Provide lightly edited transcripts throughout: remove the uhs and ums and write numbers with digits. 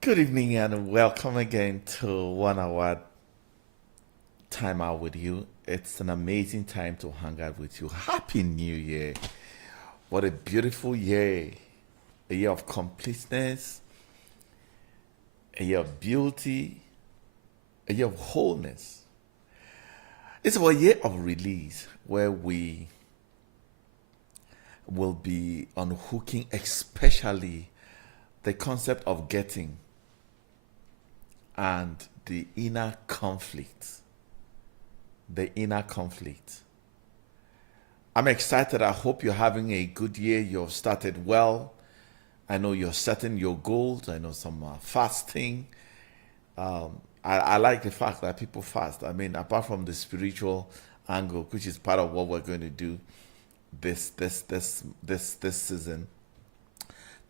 Good evening and welcome again to 1 hour time out with you. It's an amazing time to hang out with you. Happy New Year. What a beautiful year. A year of completeness, a year of beauty, a year of wholeness. It's a year of release where we will be unhooking, especially the concept of getting and the inner conflict. The inner conflict. I'm excited. I hope you're having a good year. You've started well. I know you're setting your goals. I know some fasting. I like the fact that people fast. I mean, apart from the spiritual angle, which is part of what we're going to do this season,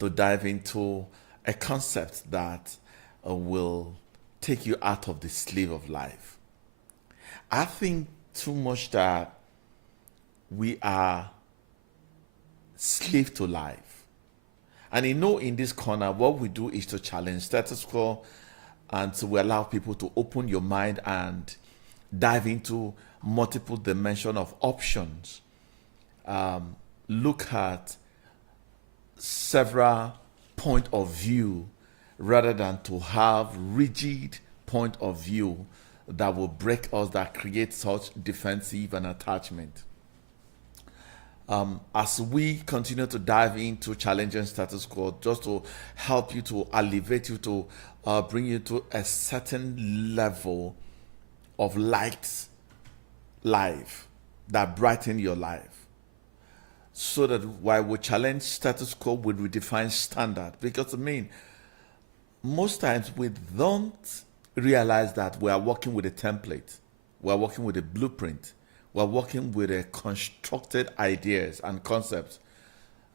to dive into a concept that will take you out of the slave of life. I think too much that we are slave to life. And in this corner, what we do is to challenge status quo, and so we allow people to open your mind and dive into multiple dimension of options. Look at several point of view rather than to have rigid point of view that will break us, that create such defensive and attachment. As we continue to dive into challenging status quo, just to help you, to elevate you, to bring you to a certain level of light life that brighten your life, so that while we challenge status quo, we redefine standard. Because most times we don't realize that we are working with a template, we are working with a blueprint, we are working with a constructed ideas and concepts.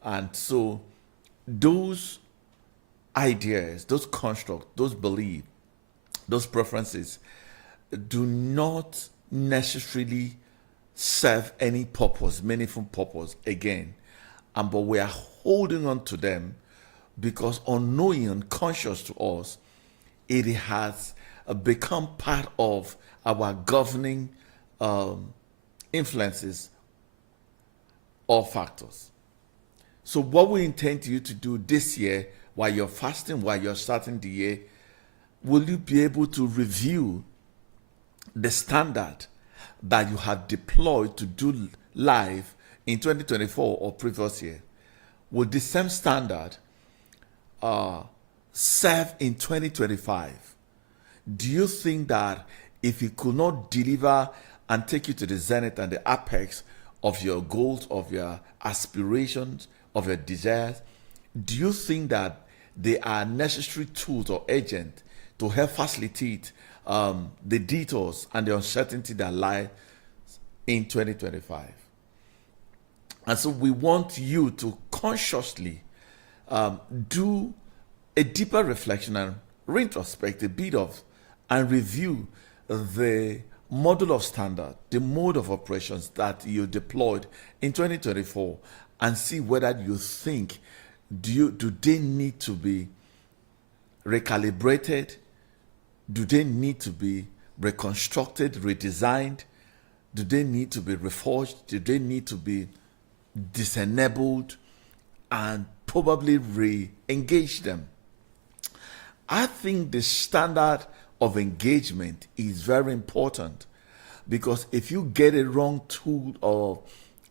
And so those ideas, those constructs, those beliefs, those preferences do not necessarily serve any purpose, meaningful purpose again. But we are holding on to them because unknowing, unconscious to us, it has become part of our governing influences or factors. So what we intend you to do this year, while you're fasting, while you're starting the year, will you be able to review the standard that you have deployed to do life in 2024 or previous year? Will the same standard serve in 2025? Do you think that if it could not deliver and take you to the zenith and the apex of your goals, of your aspirations, of your desires, do you think that they are necessary tools or agents to help facilitate the detours and the uncertainty that lie in 2025? And so we want you to consciously do a deeper reflection and retrospect a bit of and review the model of standard, the mode of operations that you deployed in 2024, and see whether you think do they need to be recalibrated, do they need to be reconstructed, redesigned, do they need to be reforged, do they need to be disenabled, and probably re-engage them. I think the standard of engagement is very important, because if you get a wrong tool of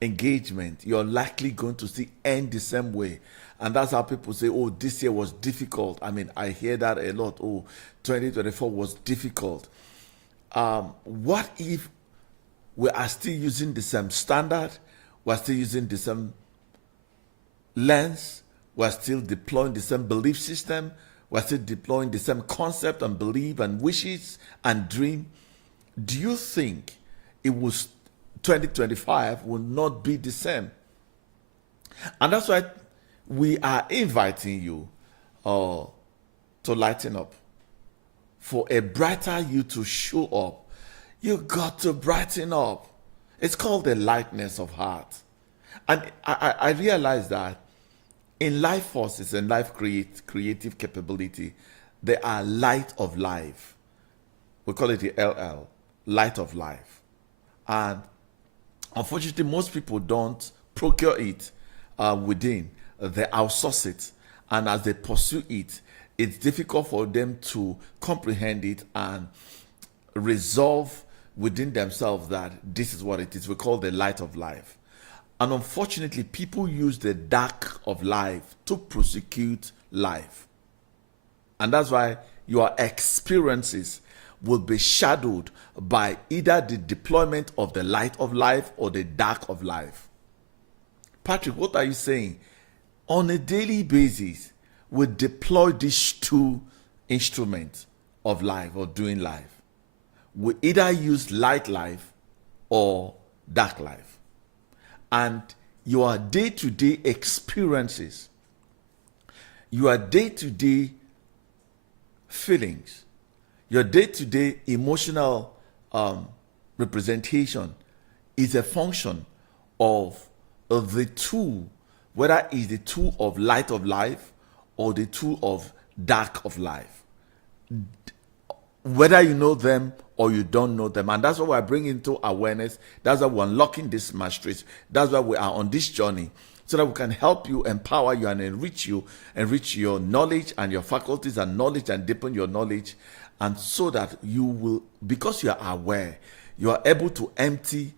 engagement, you're likely going to see end the same way. And that's how people say, oh, this year was difficult. I hear that a lot. Oh, 2024 was difficult. What if we are still using the same standard? We're still using the same lens. We're still deploying the same belief system. We're still deploying the same concept and belief and wishes and dream. Do you think it was 2025 will not be the same? And that's why we are inviting you to lighten up. For a brighter you to show up, you got to brighten up. It's called the lightness of heart. And I realize that in life forces and life creative capability, They are light of life. We call it the LL, light of life. And unfortunately, most people don't procure it within. They outsource it. And as they pursue it, it's difficult for them to comprehend it and resolve within themselves that this is what it is. We call the light of life. And unfortunately, people use the dark of life to prosecute life. And that's why your experiences will be shadowed by either the deployment of the light of life or the dark of life. Patrick, what are you saying? On a daily basis, we deploy these two instruments of life or doing life. We either use light life or dark life. And your day-to-day experiences, your day-to-day feelings, your day-to-day emotional representation is a function of the tool, whether it's the tool of light of life or the tool of dark of life. Whether you know them or you don't know them. And that's what we're bringing into awareness. That's why we're unlocking these masteries. That's why we are on this journey, so that we can help you, empower you, and enrich your knowledge and your faculties and knowledge, and deepen your knowledge. And so that you will, because you are aware, you are able to empty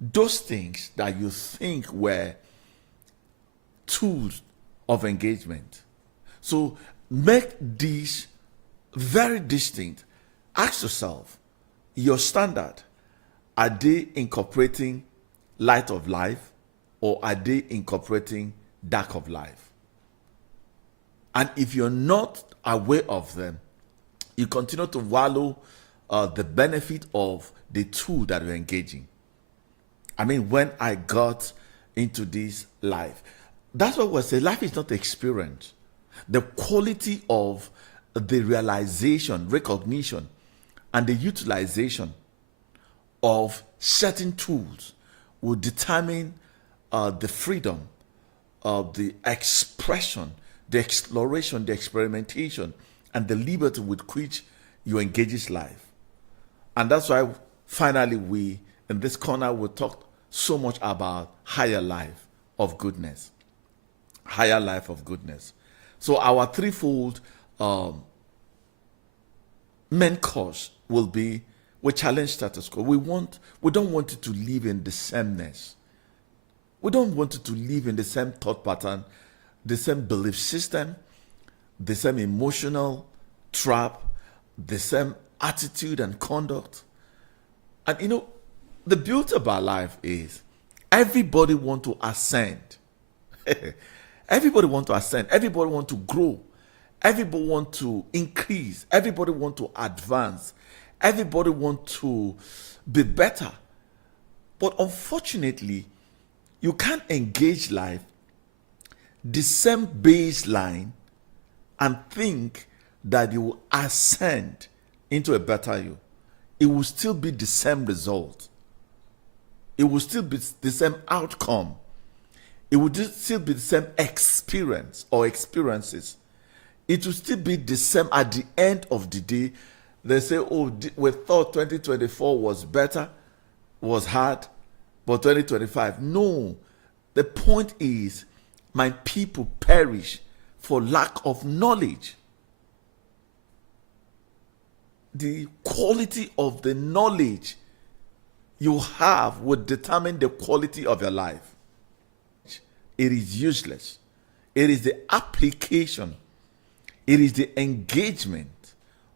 those things that you think were tools of engagement. So make these very distinct. Ask yourself, your standard, are they incorporating light of life or are they incorporating dark of life? And if you're not aware of them, you continue to wallow the benefit of the tool that you're engaging. I mean, when I got into this life, that's what we say, life is not experience. The quality of the realization, recognition, and the utilization of certain tools will determine the freedom of the expression, the exploration, the experimentation, and the liberty with which you engage life. And that's why finally we, in this corner, will talk so much about higher life of goodness. Higher life of goodness. So our threefold main course will be, we challenge status quo. We don't want it to live in the sameness. We don't want it to live in the same thought pattern, the same belief system, the same emotional trap, the same attitude and conduct. And you know, the beauty about life is everybody wants to ascend. Everybody wants to ascend. Everybody wants to grow. Everybody wants to increase. Everybody wants to advance. Everybody wants to be better. But unfortunately, you can't engage life the same baseline and think that you will ascend into a better you. It will still be the same result. It will still be the same outcome. It will still be the same experience or experiences. It will still be the same at the end of the day. They say, oh, we thought 2024 was better, was hard, but 2025. No. The point is, my people perish for lack of knowledge. The quality of the knowledge you have would determine the quality of your life. It is useless. It is the application. It is the engagement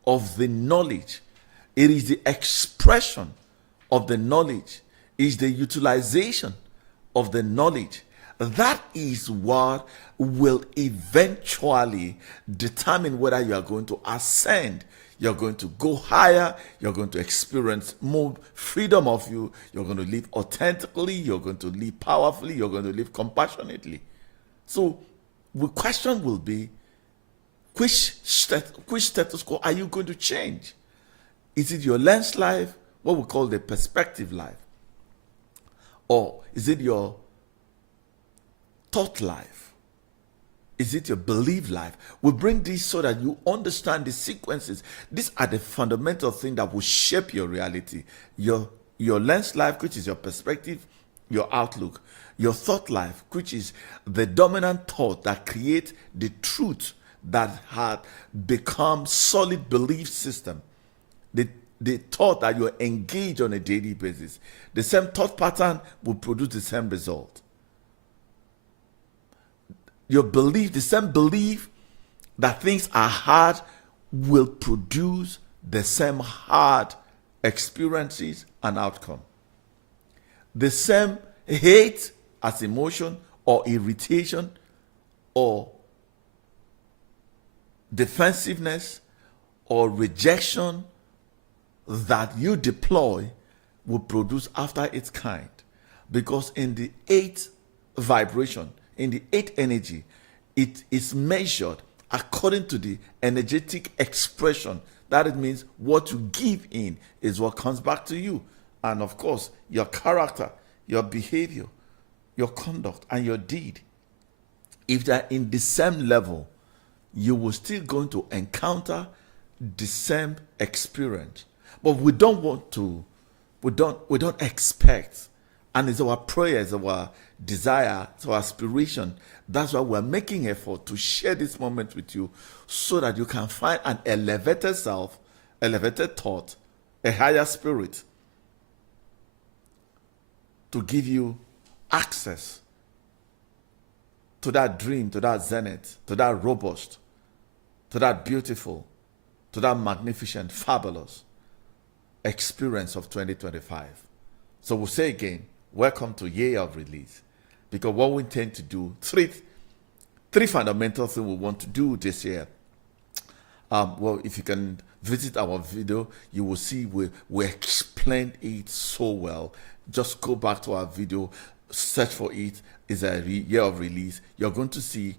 of the knowledge. It is the expression of the knowledge. It is the utilization of the knowledge. That is what will eventually determine whether you are going to ascend, you're going to go higher, you're going to experience more freedom of you, you're going to live authentically, you're going to live powerfully, you're going to live compassionately. So the question will be, which status quo are you going to change? Is it your lens life, what we call the perspective life? Or is it your thought life? Is it your belief life? We bring this so that you understand the sequences. These are the fundamental things that will shape your reality. Your lens life, which is your perspective, your outlook. Your thought life, which is the dominant thought that creates the truth that had become solid belief system. The thought that you engage on a daily basis. The same thought pattern will produce the same result. Your belief, the same belief that things are hard will produce the same hard experiences and outcome. The same hate as emotion or irritation or defensiveness or rejection that you deploy will produce after its kind. Because in the eighth vibration, in the eighth energy, it is measured according to the energetic expression. That it means what you give in is what comes back to you. And of course, your character, your behavior, your conduct, and your deed. If they're in the same level, you will still going to encounter the same experience. But we don't want to, we don't expect. And it's our prayer, it's our desire, it's our aspiration. That's why we're making effort to share this moment with you so that you can find an elevated self, elevated thought, a higher spirit to give you access to that dream, to that zenith, to that robust, to that beautiful, to that magnificent, fabulous experience of 2025. So we'll say again, welcome to Year of Release. Because what we intend to do, three fundamental things we want to do this year. Well, if you can visit our video, you will see we explained it so well. Just go back to our video, search for it. It's a year of release. You're going to see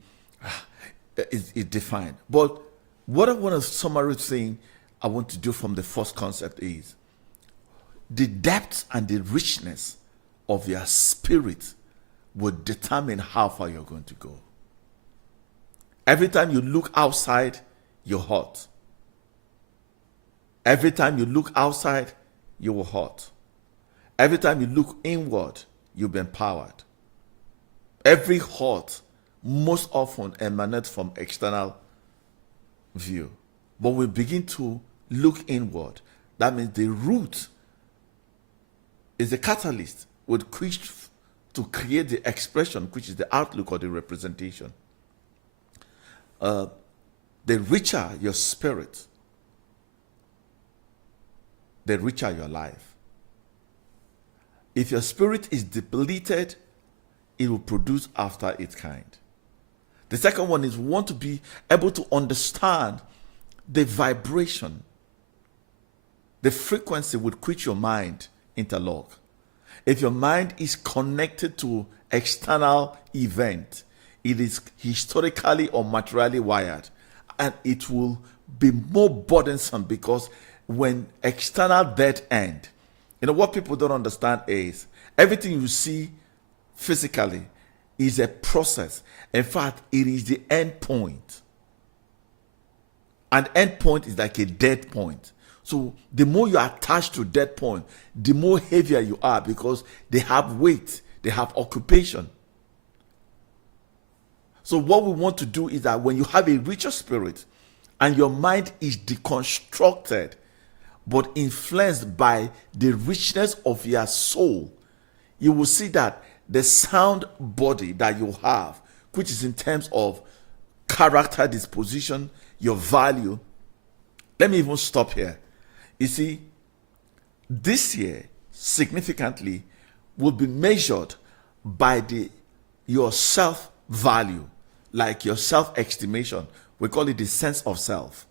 it's defined. But what I want to summary thing I want to do from the first concept is the depth and the richness of your spirit will determine how far you're going to go. Every time you look outside, you're hot. Every time you look outside, you will hot. Every time you look inward, you'll be empowered. Every hot most often emanates from external view. But we begin to look inward. That means the root is the catalyst with which to create the expression, which is the outlook or the representation. The richer your spirit, the richer your life. If your spirit is depleted, it will produce after its kind. The second one is we want to be able to understand the vibration, the frequency with which your mind interlock. If your mind is connected to external event, it is historically or materially wired, and it will be more burdensome because when external death end, what people don't understand is everything you see physically is a process. In fact, it is the end point. And end point is like a dead point. So the more you are attached to that point, the more heavier you are because they have weight, they have occupation. So what we want to do is that when you have a richer spirit and your mind is deconstructed but influenced by the richness of your soul, you will see that the sound body that you have, which is in terms of character, disposition, your value. Let me even stop here. You see, this year significantly will be measured by your self-value, like your self-estimation. We call it the sense of self.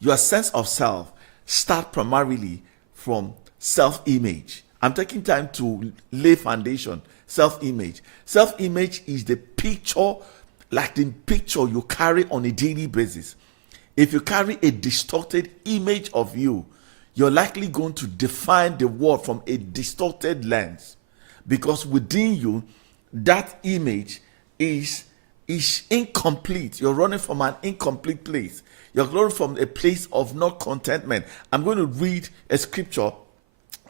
Your sense of self starts primarily from self-image. I'm taking time to lay foundation. Self-image. Self-image is the picture, like the picture you carry on a daily basis. If you carry a distorted image of you, you're likely going to define the world from a distorted lens, because within you, that image is is incomplete. You're running from an incomplete place. You're running from a place of not contentment. I'm going to read a scripture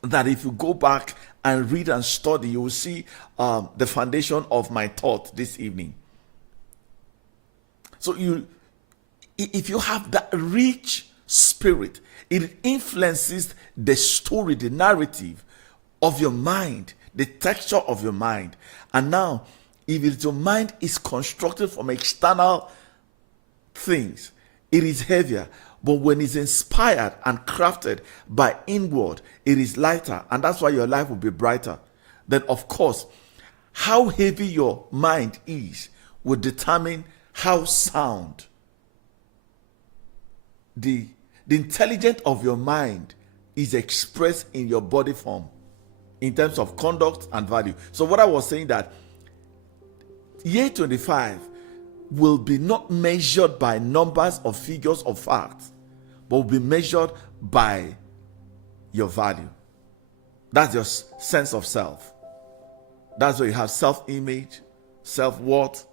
that if you go back and read and study, you will see the foundation of my thought this evening. So if you have that rich spirit, it influences the story, the narrative of your mind, the texture of your mind. And now, if your mind is constructed from external things, it is heavier. But when it's inspired and crafted by inward, it is lighter. And that's why your life will be brighter. Then, of course, how heavy your mind is will determine how sound. The intelligence of your mind is expressed in your body form in terms of conduct and value. So what I was saying, that year 25 will be not measured by numbers or figures or facts, but will be measured by your value. That's your sense of self. That's where you have self-image, self-worth,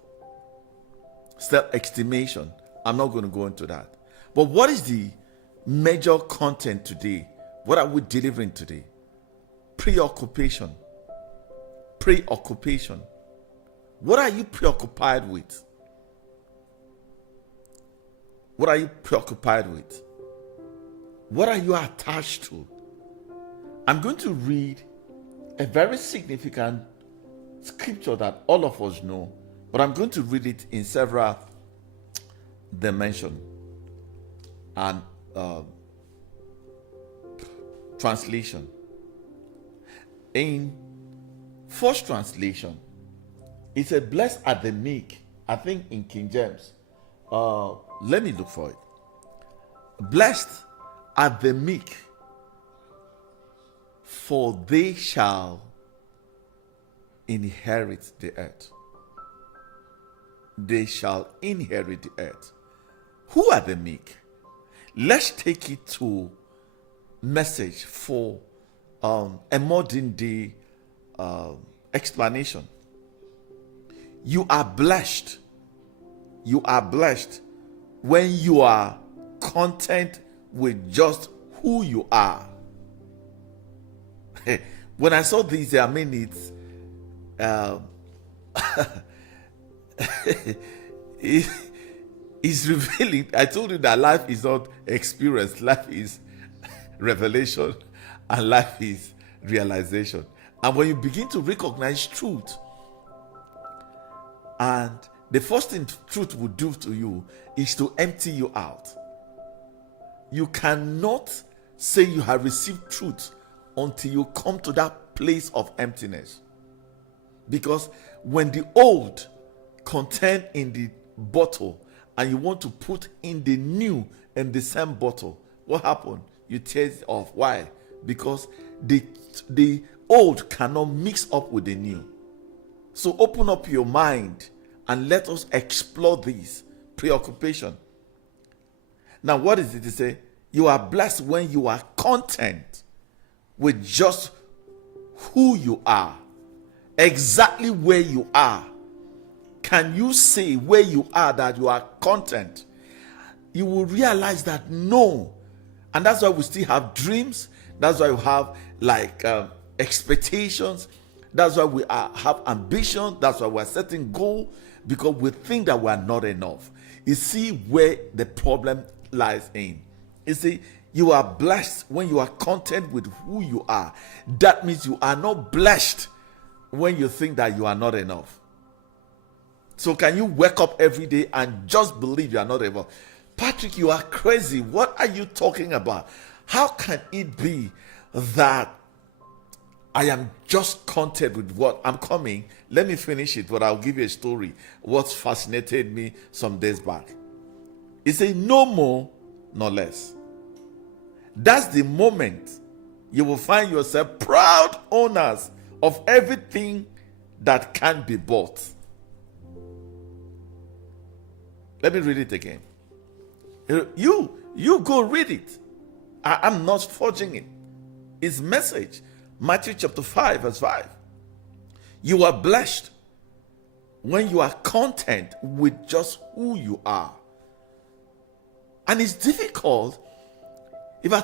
self-estimation. I'm not going to go into that. But what is the major content today? What are we delivering today? Preoccupation. Preoccupation. What are you preoccupied with? What are you preoccupied with? What are you attached to? I'm going to read a very significant scripture that all of us know, but I'm going to read it in several dimensions and translation. In first translation, it said, "Blessed are the meek." I think in King James. Let me look for it. Blessed are the meek, for they shall inherit the earth. They shall inherit the earth. Who are the meek? Let's take it to Message for a modern day explanation. You are blessed. You are blessed when you are content with just who you are. When I saw this, I mean, it's revealing. I told you that life is not experience, life is revelation, and life is realization. And when you begin to recognize truth, and the first thing truth will do to you is to empty you out. You cannot say you have received truth until you come to that place of emptiness. Because when the old contain in the bottle and you want to put in the new in the same bottle, what happened? You tear it off. Why? Because the old cannot mix up with the new. So open up your mind and let us explore this preoccupation. Now, what is it to say? You are blessed when you are content with just who you are, exactly where you are. Can you say where you are that you are content? You will realize that no. And that's why we still have dreams. That's why we have expectations. That's why we have ambition. That's why we're setting goals, because we think that we are not enough. You see where the problem lies in. You see, you are blessed when you are content with who you are. That means you are not blessed when you think that you are not enough. So can you wake up every day and just believe you are not enough? Patrick, you are crazy. What are you talking about? How can it be that I am just content with what I'm coming? Let me finish it, but I'll give you a story. What fascinated me some days back. It says, no more, no less. That's the moment you will find yourself proud owners of everything that can be bought. Let me read it again. You go read it. I'm not forging it. It's Message. Matthew chapter 5 verse 5. You are blessed when you are content with just who you are. And it's difficult. If I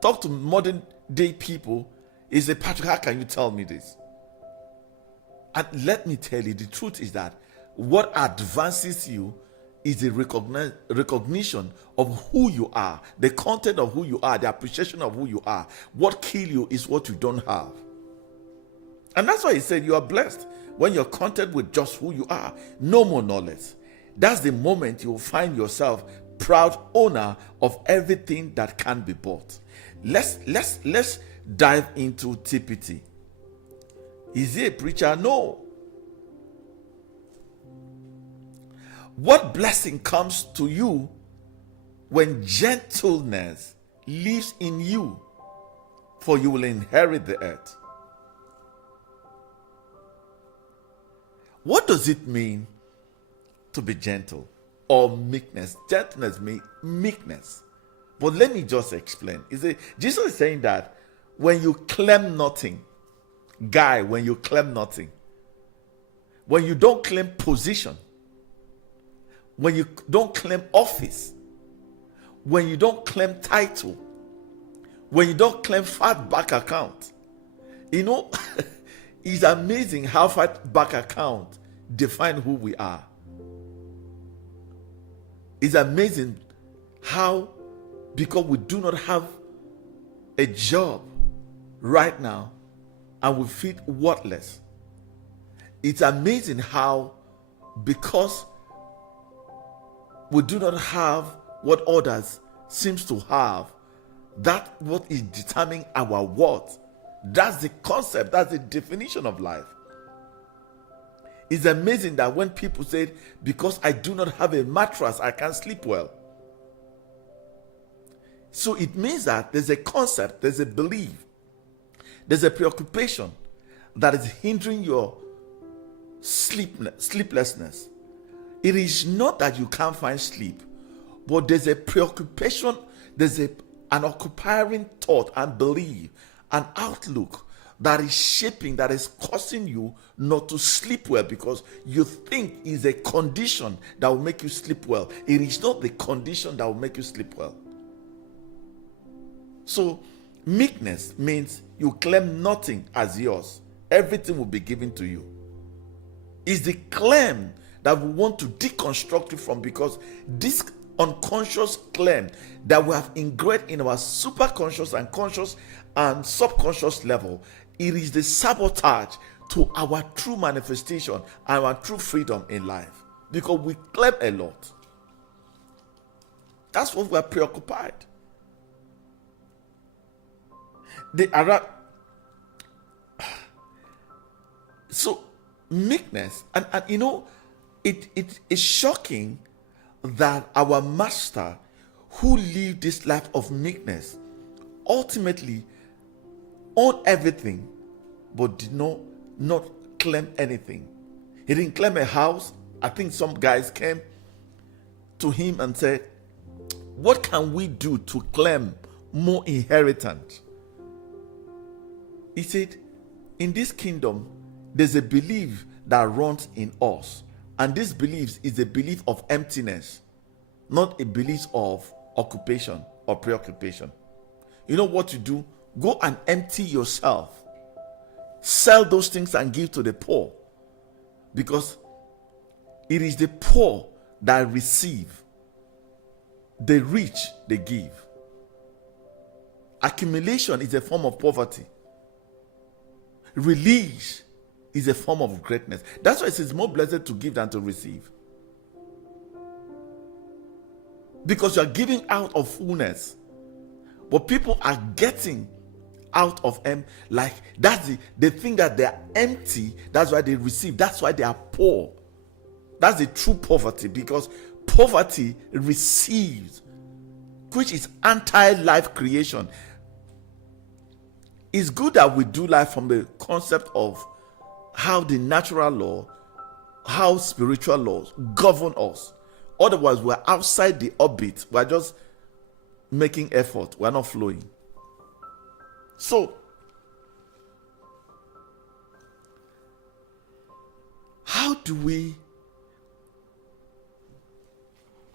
talk to modern day people, is a Patrick, how can you tell me this? And let me tell you, the truth is that what advances you is the recognition of who you are, the content of who you are, the appreciation of who you are. What kills you is what you don't have. And that's why he said you are blessed when you're content with just who you are, no more, no less. That's the moment you will find yourself proud owner of everything that can be bought. Let's dive into TPT. Is he a preacher? No. What blessing comes to you when gentleness lives in you? For you will inherit the earth. What does it mean to be gentle or meekness? Gentleness means meekness. But let me just explain. Jesus is saying that when you claim nothing, when you claim nothing, when you don't claim position, when you don't claim office, when you don't claim title, when you don't claim fat bank account, it's amazing how fat bank account define who we are. It's amazing how, because we do not have a job right now and we feel worthless. It's amazing how, because we do not have what others seems to have, that what is determining our worth. That's the concept, that's the definition of life. It's amazing that when people say, because I do not have a mattress, I can't sleep well. So it means that there's a concept, there's a belief, there's a preoccupation that is hindering your sleeplessness. It is not that you can't find sleep, but there's a preoccupation, there's an occupying thought and belief, an outlook that is shaping, that is causing you not to sleep well, because you think is a condition that will make you sleep well. It is not the condition that will make you sleep well. So meekness means you claim nothing as yours. Everything will be given to you. It's the claim that we want to deconstruct it from, because this unconscious claim that we have engraved in our superconscious and conscious and subconscious level, it is the sabotage to our true manifestation and our true freedom in life, because we claim a lot. That's what we are preoccupied. So meekness, and it is shocking that our master, who lived this life of meekness, ultimately owned everything but did not claim anything. He didn't claim a house. I think some guys came to him and said, what can we do to claim more inheritance? He said, in this kingdom, there's a belief that runs in us. And this belief is a belief of emptiness, not a belief of occupation or preoccupation. You know what you do? Go and empty yourself. Sell those things and give to the poor. Because it is the poor that receive. The rich, they give. Accumulation is a form of poverty. Release is a form of greatness. That's why it says more blessed to give than to receive. Because you are giving out of fullness. But people are getting out of them, like that's they think that they are empty, that's why they receive, that's why they are poor. That's the true poverty, because poverty receives, which is anti-life creation. It's good that we do life from the concept of how the natural law, how spiritual laws govern us. Otherwise, we're outside the orbit. We're just making effort. We're not flowing. So, How do we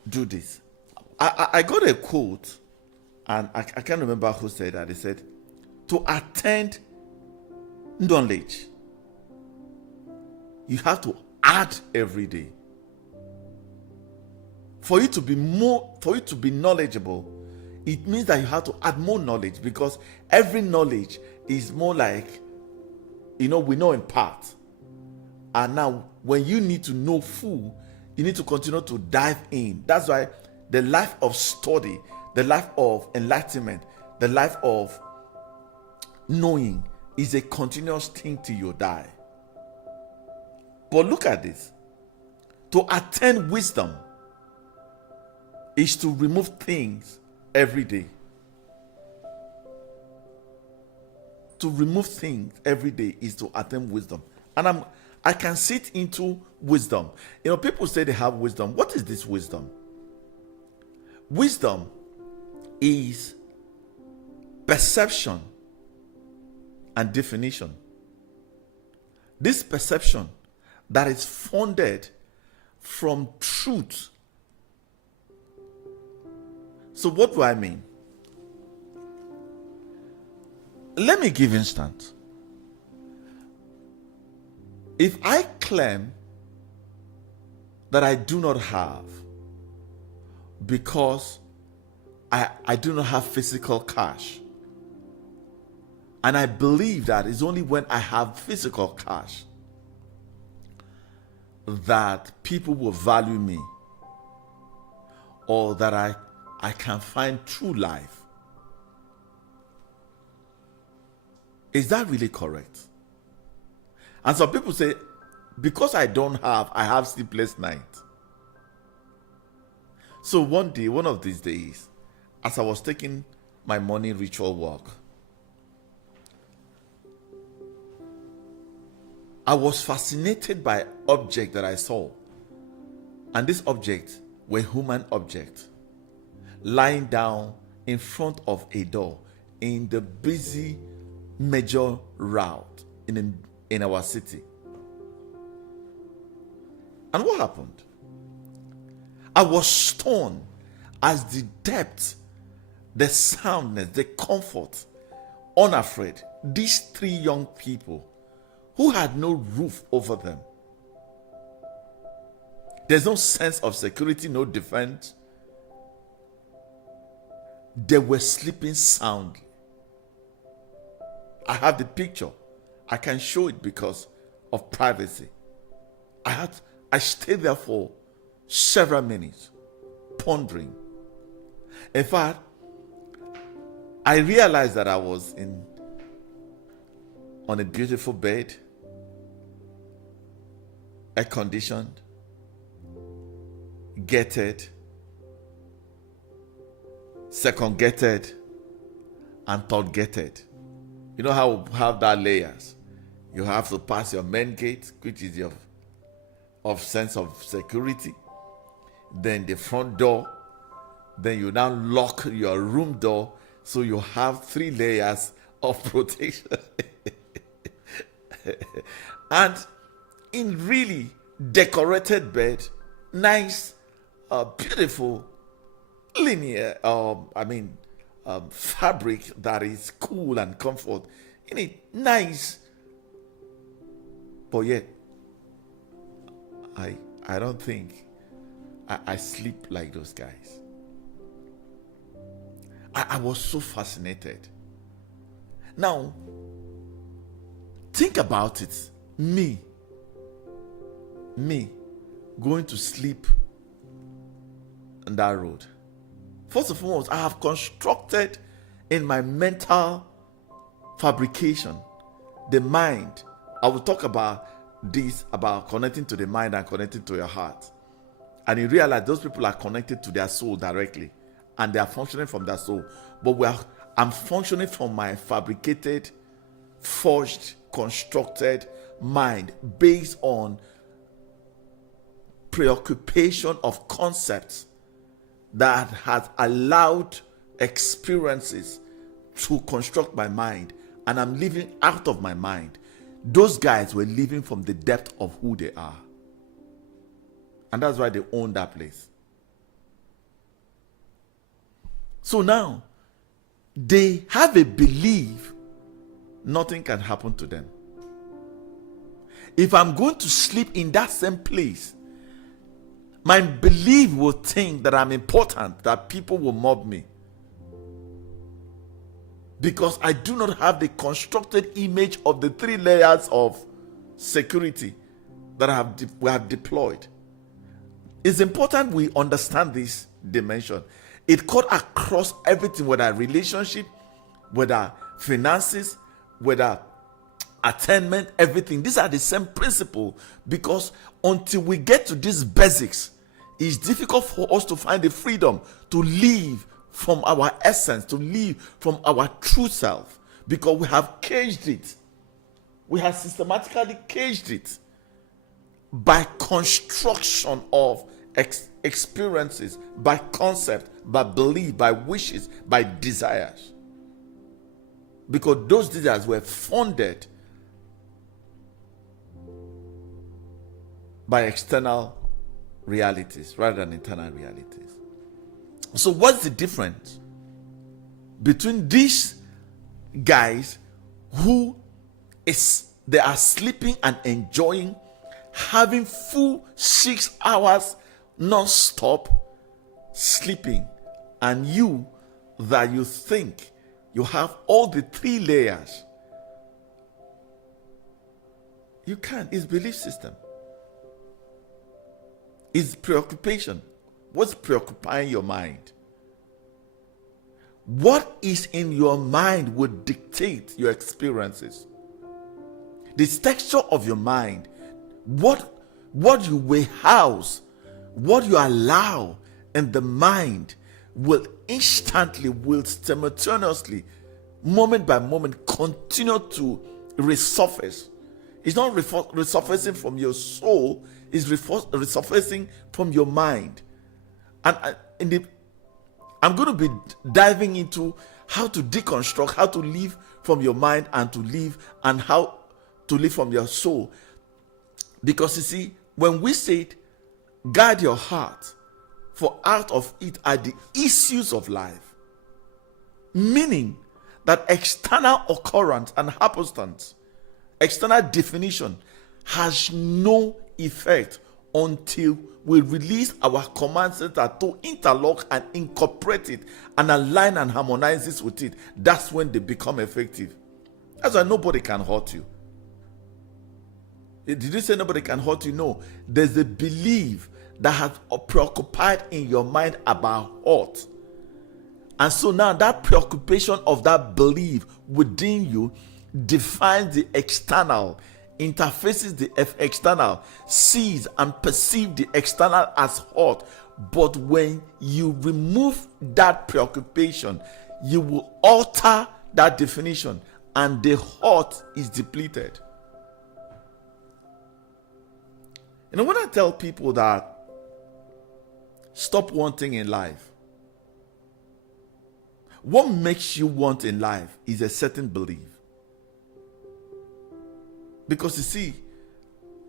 do this? I got a quote, and I can't remember who said that. They said, to attend knowledge, you have to add every day. For you to be knowledgeable, it means that you have to add more knowledge, because every knowledge is more like, we know in part. And now, when you need to know full, you need to continue to dive in. That's why the life of study, the life of enlightenment, the life of knowing is a continuous thing till you die. But look at this. To attain wisdom is to remove things every day. To remove things every day is to attain wisdom. And I can sit into wisdom. People say they have wisdom. What is this wisdom? Wisdom is perception and definition. This perception that is founded from truth. So what do I mean? Let me give instance. If I claim that I do not have, because I do not have physical cash, and I believe that it's only when I have physical cash that people will value me, or that I can find true life. Is that really correct? And some people say, because I don't have, I have sleepless nights. So one of these days, as I was taking my morning ritual walk, I was fascinated by an object that I saw. And this object were human object lying down in front of a door in the busy major route in our city. And what happened? I was stunned as the depth, the soundness, the comfort, unafraid. These three young people who had no roof over them. There's no sense of security, no defense. They were sleeping soundly. I have the picture. I can show it because of privacy. I stayed there for several minutes, pondering. In fact, I realized that I was on a beautiful bed, air conditioned, gated, second gated, and third gated. You know how we have that layers. You have to pass your main gate, which is your sense of security. Then the front door. Then you now lock your room door, so you have 3 layers of protection. And in really decorated bed, nice, beautiful, linear, fabric that is cool and comfort. In it, nice. But yet, I don't think I sleep like those guys. I was so fascinated. Now, think about it. Me going to sleep on that road. First and foremost, I have constructed in my mental fabrication the mind. I will talk about this, about connecting to the mind and connecting to your heart. And you realize those people are connected to their soul directly, and they are functioning from their soul. But I'm functioning from my fabricated, forged, constructed mind based on preoccupation of concepts that has allowed experiences to construct my mind, and I'm living out of my mind. Those guys were living from the depth of who they are. And that's why they own that place. So now, they have a belief nothing can happen to them. If I'm going to sleep in that same place, my belief will think that I'm important, that people will mob me. Because I do not have the constructed image of the 3 layers of security that we have deployed. It's important we understand this dimension. It cut across everything, whether relationship, whether finances, whether attainment, everything. These are the same principle, because until we get to these basics, it's difficult for us to find the freedom to live from our essence, to live from our true self, because we have caged it. We have systematically caged it by construction of experiences, by concept, by belief, by wishes, by desires. Because those desires were funded by external realities rather than internal realities. So what's the difference between these guys who they are sleeping and enjoying, having full 6 hours non-stop sleeping, and you that you think you have all the 3 layers? You can't. It's belief system. It's preoccupation. What's preoccupying your mind? What is in your mind will dictate your experiences. The texture of your mind, what you will house, what you allow in the mind will simultaneously, moment by moment, continue to resurface. It's not resurfacing from your soul, it's resurfacing from your mind. And I'm going to be diving into how to deconstruct, how to live from your mind and how to live from your soul. Because you see, when we say guard your heart, for out of it are the issues of life, meaning that external occurrence and happenstance, external definition has no effect until we release our command center to interlock and incorporate it and align and harmonize this with it. That's when they become effective. That's why nobody can hurt you. Did you say nobody can hurt you? No. There's a belief that has preoccupied in your mind about hurt. And so now that preoccupation of that belief within you defines the external, interfaces the external, sees and perceives the external as hurt. But when you remove that preoccupation, you will alter that definition and the hurt is depleted. You know, when I tell people that stop wanting in life, what makes you want in life is a certain belief. Because you see,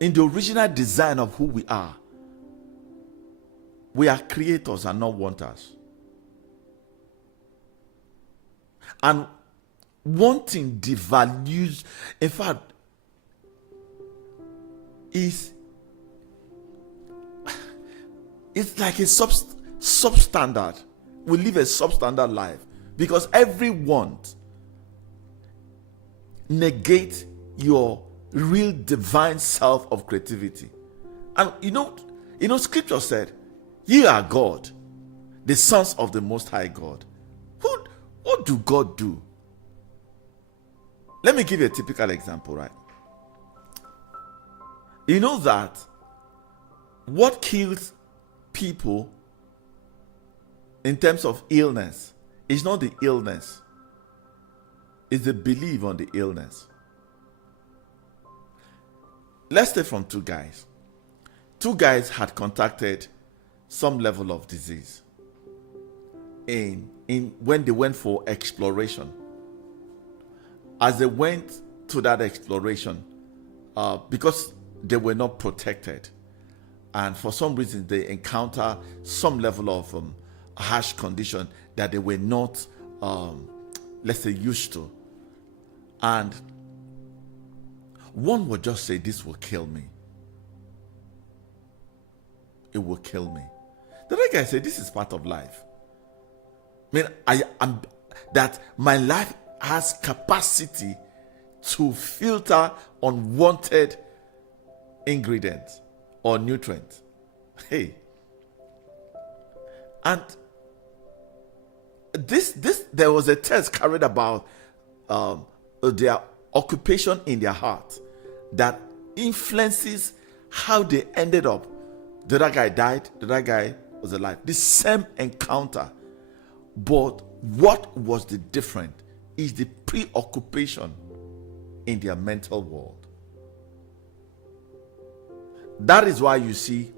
in the original design of who we are creators and not wanters. And wanting devalues, in fact, it's like a substandard. We live a substandard life because every want negates your real divine self of creativity. And you know, scripture said, ye are God, the sons of the Most High God. What do God do? Let me give you a typical example, right? You know that what kills people in terms of illness is not the illness, it's the belief on the illness. Let's take from two guys. Two guys had contracted some level of disease in when they went for exploration. As they went to that exploration, because they were not protected, and for some reason they encounter some level of harsh condition that they were not, let's say, used to. And one would just say, this will kill me. It will kill me. The other guy said, this is part of life. I mean, I am that my life has capacity to filter unwanted ingredients or nutrients. Hey. And this there was a test carried about their occupation in their heart that influences how they ended up. The other guy died, the other guy was alive. The same encounter. But what was the difference is the preoccupation in their mental world. That is why you see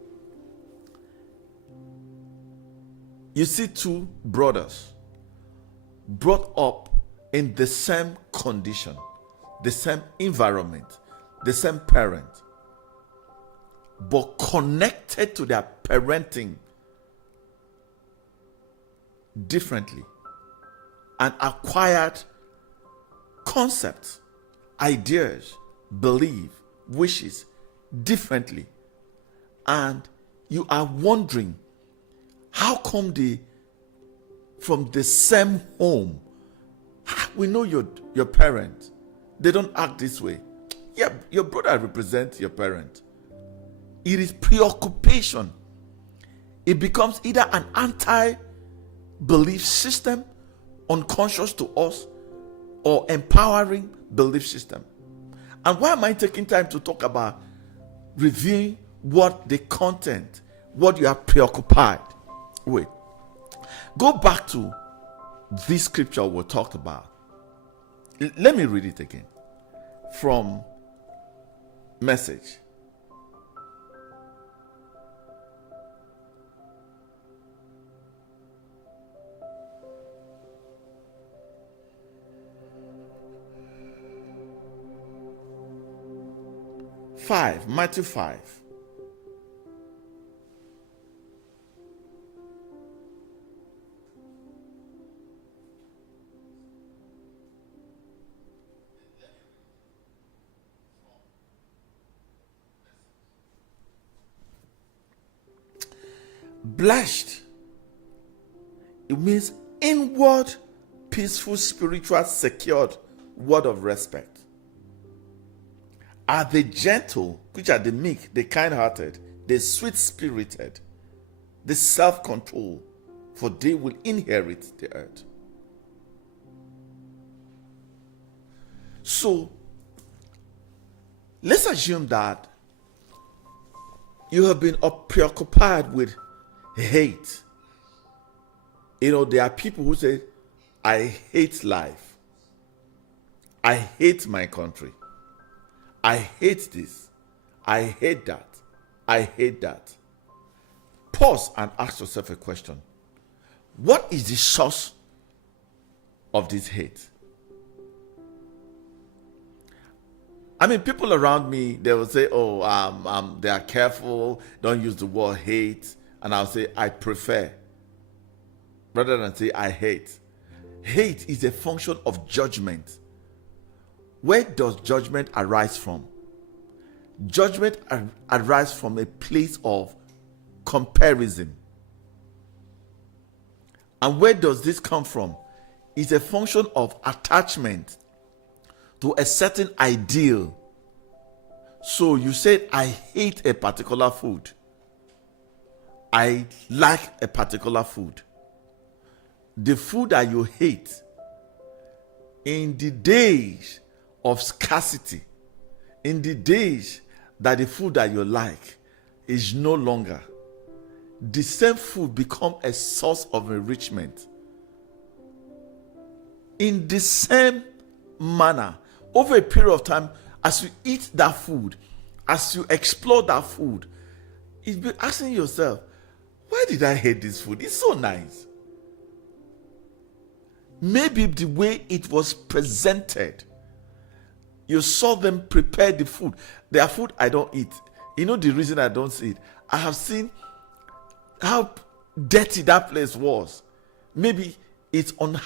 two brothers brought up in the same condition, the same environment, the same parent, but connected to their parenting differently and acquired concepts, ideas, belief, wishes differently. And you are wondering, how come from the same home? We know your parent, they don't act this way. Yeah, your brother represents your parent. It is preoccupation. It becomes either an anti-belief system, unconscious to us, or empowering belief system. And why am I taking time to talk about reviewing what the content, what you are preoccupied with? Go back to this scripture we talked about. Let me read it again from Message. Matthew 5. Blessed, it means inward, peaceful, spiritual, secured word of respect, are the gentle, which are the meek, the kind-hearted, the sweet-spirited, the self-control, for they will inherit the earth. So, let's assume that you have been preoccupied with hate. You know, there are people who say, I hate life. I hate my country. I hate this. I hate that. I hate that. Pause and ask yourself a question. What is the source of this hate? I mean, people around me, they will say, oh, they are careful, don't use the word hate. And I'll say, I prefer, rather than say, I hate. Hate is a function of judgment. Where does judgment arise from? Judgment arises from a place of comparison. And where does this come from? It's a function of attachment to a certain ideal. So you said, I hate a particular food. I like a particular food. The food that you hate, in the days of scarcity, in the days that the food that you like is no longer, the same food become a source of enrichment. In the same manner, over a period of time, as you eat that food, as you explore that food, you'll be asking yourself, why did I hate this food? It's so nice. Maybe the way it was presented. You saw them prepare the food. Their food I don't eat. You know the reason I don't eat? I have seen how dirty that place was. Maybe it's on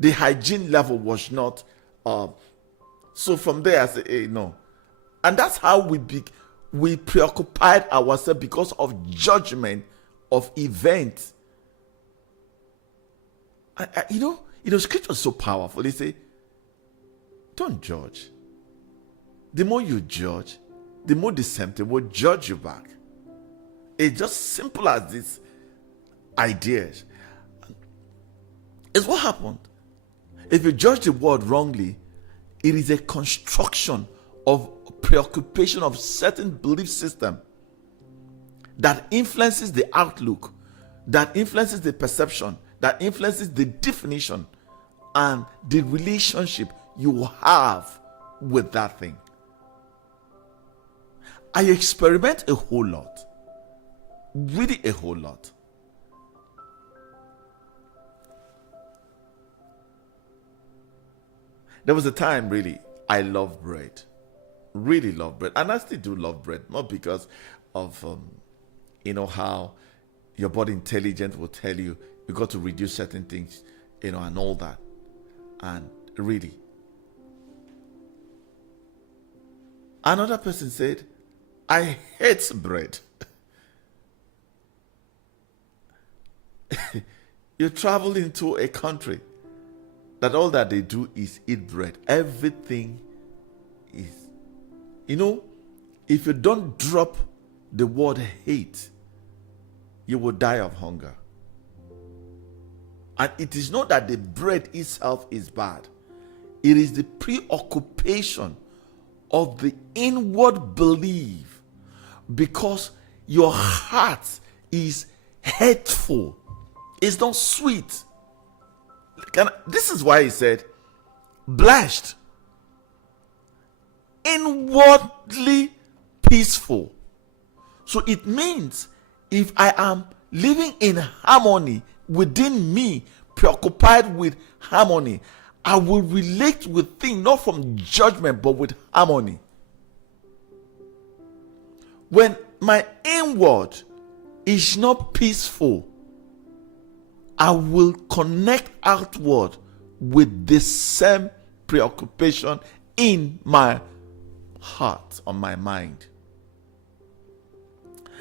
the hygiene level was not. So from there, I say, hey, no. And that's how we preoccupied ourselves because of judgment of events. Scripture is so powerful. They say, don't judge. The more you judge, the more the tempter will judge you back. It's just simple as these ideas. It's what happened. If you judge the word wrongly, it is a construction of preoccupation of certain belief system that influences the outlook, that influences the perception, that influences the definition and the relationship you have with that thing. I experiment a whole lot, really a whole lot. There was a time really I loved bread, really loved bread, and I still do love bread, not because of how your body intelligence will tell you got to reduce certain things, and all that, and really. Another person said, I hate bread. You travel into a country that all that they do is eat bread. Everything is, if you don't drop the word hate, you will die of hunger. And it is not that the bread itself is bad. It is the preoccupation of the inward belief, because your heart is hateful. It's not sweet. This is why he said, blessed, inwardly peaceful. So it means if I am living in harmony within me, preoccupied with harmony, I will relate with things not from judgment but with harmony. When my inward is not peaceful, I will connect outward with the same preoccupation in my heart, on my mind.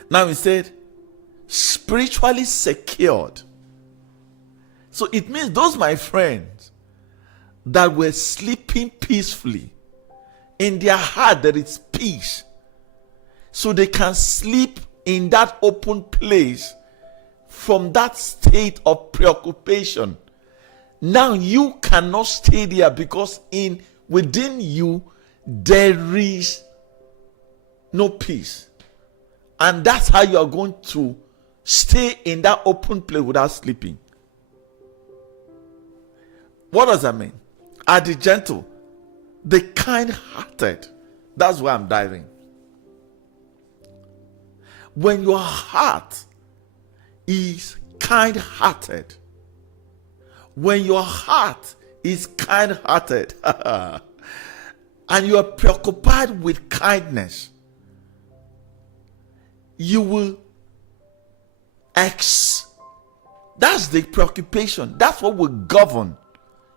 Now he said, spiritually secured. So it means those my friends that were sleeping peacefully, in their heart there is peace. So they can sleep in that open place from that state of preoccupation. Now you cannot stay there because within you there is no peace. And that's how you are going to stay in that open place without sleeping. What does that mean? Are the gentle, the kind-hearted. That's where I'm diving. When your heart is kind-hearted, when your heart is kind-hearted, and you are preoccupied with kindness, you will that's the preoccupation. That's what will govern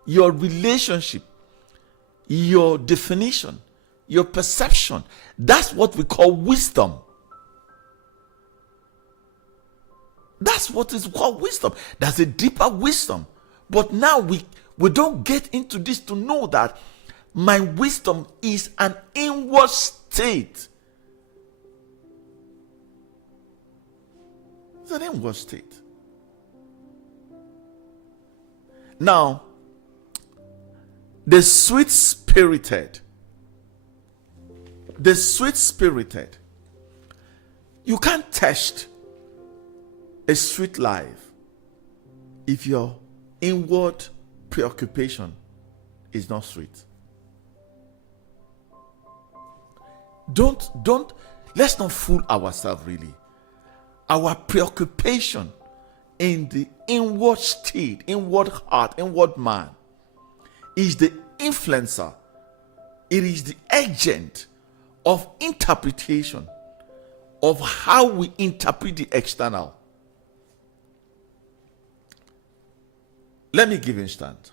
your relationship, your definition, your perception. That's what we call wisdom. That's what is called wisdom. That's a deeper wisdom. But now we don't get into this to know that my wisdom is an inward state. It's an inward state. Now, the sweet-spirited, you can't test a sweet life if your inward preoccupation is not sweet. Let's not fool ourselves really. Our preoccupation in the inward state, inward heart, inward man is the influencer. It is the agent of interpretation of how we interpret the external. Let me give instance.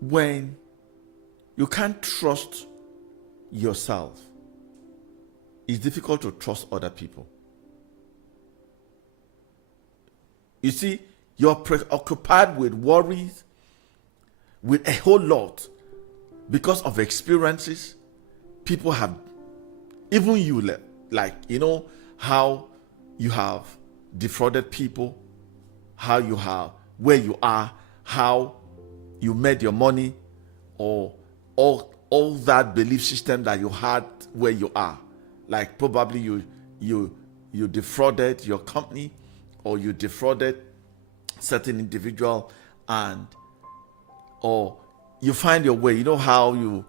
When you can't trust yourself, it's difficult to trust other people. You see, you're preoccupied with worries, with a whole lot, because of experiences people have. Even you, like, you know, how you have defrauded people, how you have, where you are, how you made your money, or all that belief system that you had where you are. Like probably you defrauded your company, or you defrauded certain individual, or you find your way. You know how you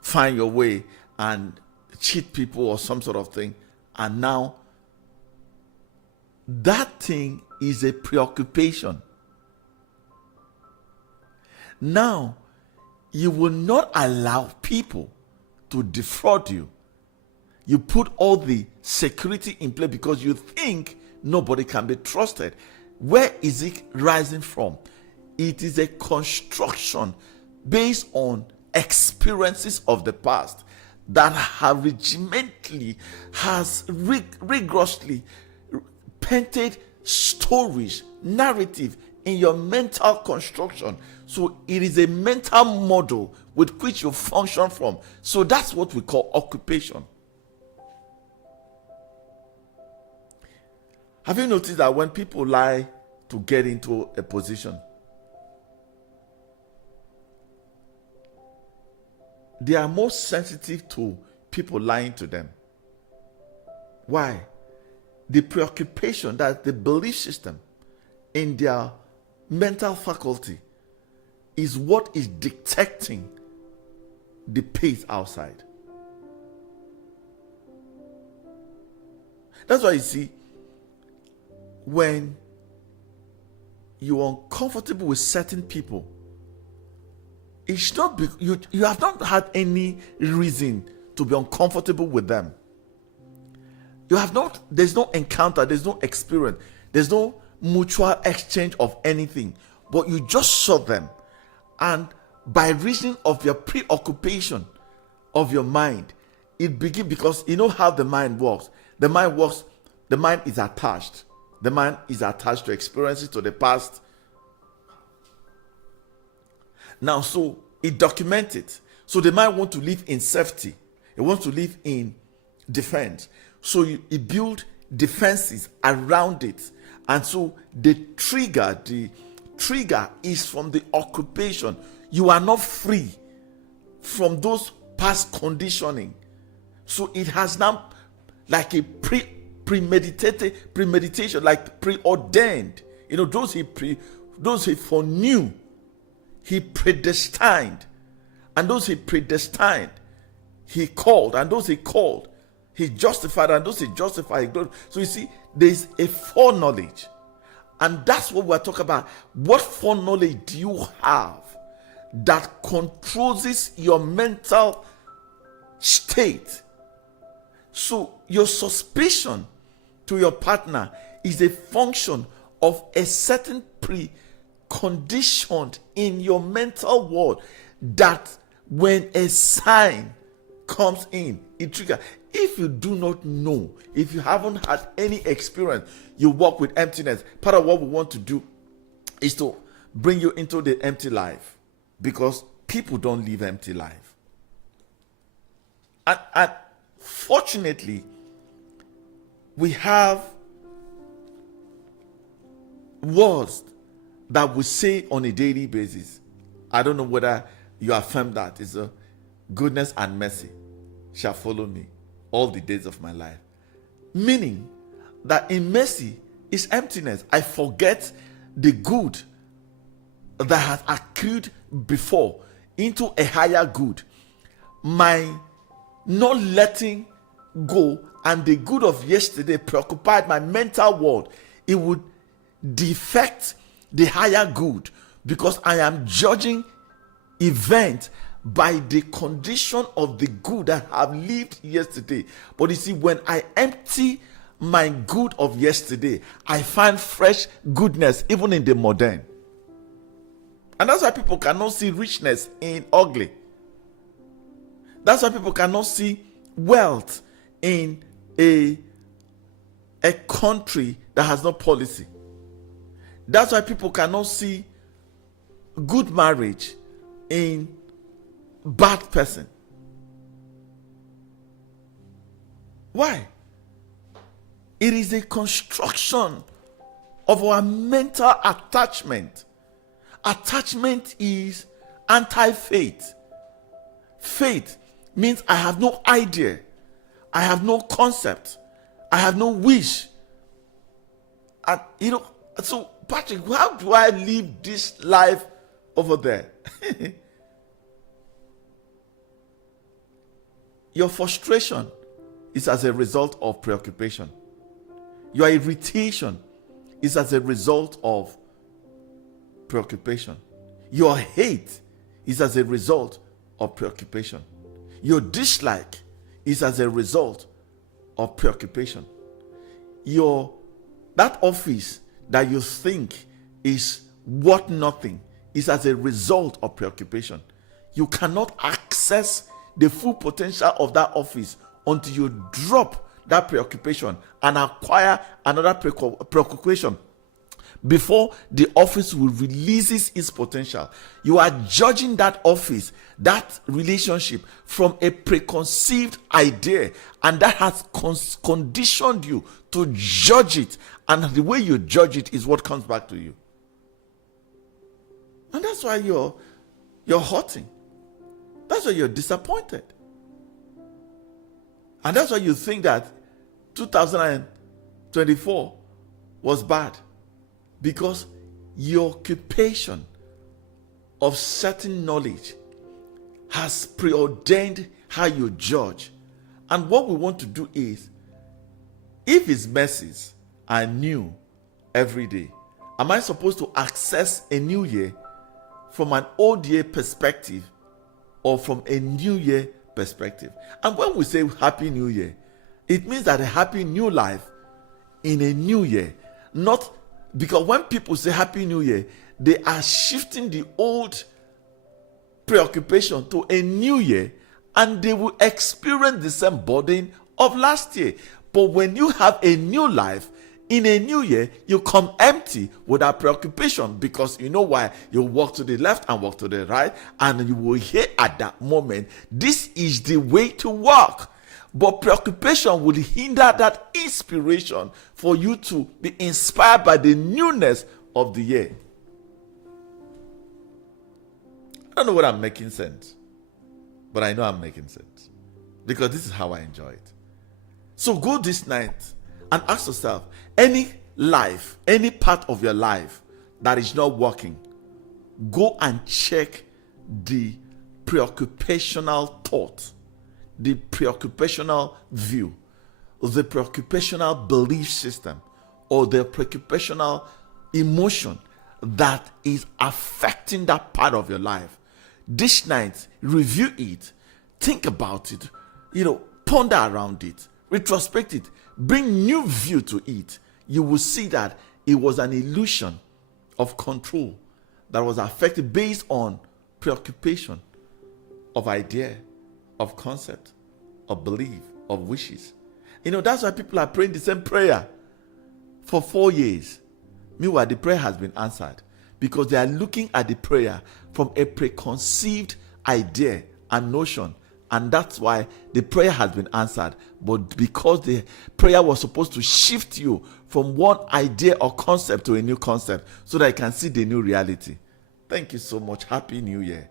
find your way and cheat people or some sort of thing, and now that thing is a preoccupation. Now you will not allow people to defraud you. You put all the security in place because you think nobody can be trusted. Where is it rising from? It is a construction based on experiences of the past that have rigorously painted stories, narrative in your mental construction. So it is a mental model with which you function from. So that's what we call occupation. Have you noticed that when people lie to get into a position, they are more sensitive to people lying to them? Why? The preoccupation, that the belief system in their mental faculty is what is dictating the pace outside. That's why you see, when you're uncomfortable with certain people, it's not you have not had any reason to be uncomfortable with them. You have not, there's no encounter, there's no experience, there's no mutual exchange of anything, but you just saw them, and by reason of your preoccupation of your mind, it begins, because you know how the mind works. The mind is attached. The mind is attached to experiences, to the past. Now, so it documents it. So the mind wants to live in safety. It wants to live in defense. So it builds defenses around it. And so the trigger is from the occupation. You are not free from those past conditioning. So it has now like a premeditation, like preordained. You know, those he foreknew, he predestined, and those he predestined, he called, and those he called, he justified, and those he justified. So you see, there is a foreknowledge, and that's what we're talking about. What foreknowledge do you have that controls your mental state? So your suspicion to your partner is a function of a certain preconditioned in your mental world, that when a sign comes in, it triggers. If you do not know, if you haven't had any experience, you walk with emptiness. Part of what we want to do is to bring you into the empty life, because people don't live empty life. And fortunately, we have words that we say on a daily basis. I don't know whether you affirm that. It's a goodness and mercy shall follow me all the days of my life. Meaning that in mercy is emptiness. I forget the good that has accrued before into a higher good. My not letting go and the good of yesterday preoccupied my mental world. It would defect the higher good, because I am judging event by the condition of the good that I have lived yesterday. But you see, when I empty my good of yesterday, I find fresh goodness even in the modern. And that's why people cannot see richness in ugly. That's why people cannot see wealth in a country that has no policy. That's why people cannot see good marriage in bad person. Why? It is a construction of our mental attachment. Attachment is anti-faith. Faith means I have no idea, I have no concept, I have no wish. And so Patrick, how do I live this life over there? Your frustration is as a result of preoccupation. Your irritation is as a result of preoccupation. Your hate is as a result of preoccupation. Your dislike is as a result of preoccupation. That office that you think is worth nothing is as a result of preoccupation. You cannot access the full potential of that office until you drop that preoccupation and acquire another preoccupation before the office will releases its potential. You are judging that office, that relationship, from a preconceived idea, and that has conditioned you to judge it, and the way you judge it is what comes back to you. And that's why you're hurting. That's why you're disappointed. And that's why you think that 2024 was bad, because your occupation of certain knowledge has preordained how you judge. And what we want to do is, if his mercies are new every day, am I supposed to access a new year from an old year perspective or from a new year perspective? And when we say happy new year, it means that a happy new life in a new year. Not because when people say happy new year, they are shifting the old preoccupation to a new year, and they will experience the same burden of last year. But when you have a new life in a new year, you come empty without preoccupation, because you know why? You walk to the left and walk to the right, and you will hear at that moment, this is the way to walk. But preoccupation will hinder that inspiration for you to be inspired by the newness of the year. I don't know whether I'm making sense, but I know I'm making sense, because this is how I enjoy it. So go this night and ask yourself, any life, any part of your life that is not working, go and check the preoccupational thought, the preoccupational view, the preoccupational belief system, or the preoccupational emotion that is affecting that part of your life. This night, review it, think about it, ponder around it, retrospect it, bring new view to it. You will see that it was an illusion of control that was affected based on preoccupation of idea, of concept, of belief, of wishes. That's why people are praying the same prayer for 4 years. Meanwhile, the prayer has been answered, because they are looking at the prayer from a preconceived idea and notion. And that's why the prayer has been answered. But because the prayer was supposed to shift you from one idea or concept to a new concept, so that you can see the new reality. Thank you so much. Happy New Year.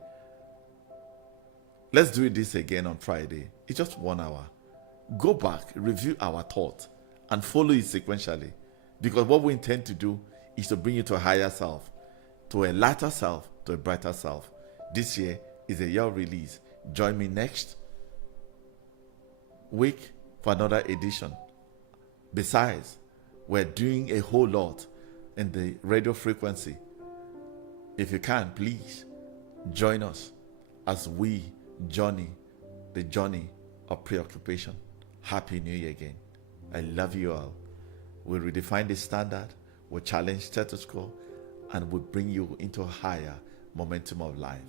Let's do this again on Friday. It's just 1 hour. Go back, review our thought, and follow it sequentially. Because what we intend to do is to bring you to a higher self, to a lighter self, to a brighter self. This year is a year of release. Join me next week for another edition. Besides, we're doing a whole lot in the radio frequency. If you can, please join us as we journey the journey of preoccupation. Happy New Year again. I love you all. We redefine the standard, we challenge status quo, and we bring you into a higher momentum of life.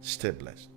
Stay blessed.